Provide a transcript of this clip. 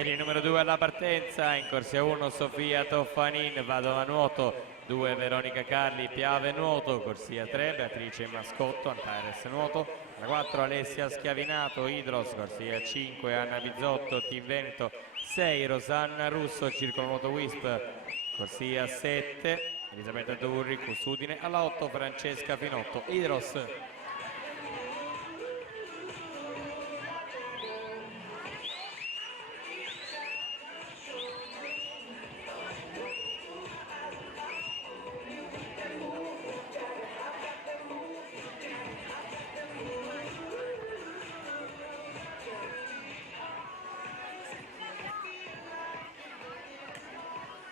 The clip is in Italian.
Serie numero 2 alla partenza, in corsia 1 Sofia Toffanin, Padova nuoto, 2 Veronica Carli, Piave nuoto, corsia 3 Beatrice Mascotto, Antares nuoto, la 4 Alessia Schiavinato, Idros, corsia 5 Anna Bizzotto, Team Veneto, 6 Rosanna Russo, Circolo Nuoto Wisp, corsia 7 Elisabetta Durri, Custudine, alla 8 Francesca Finotto, Idros.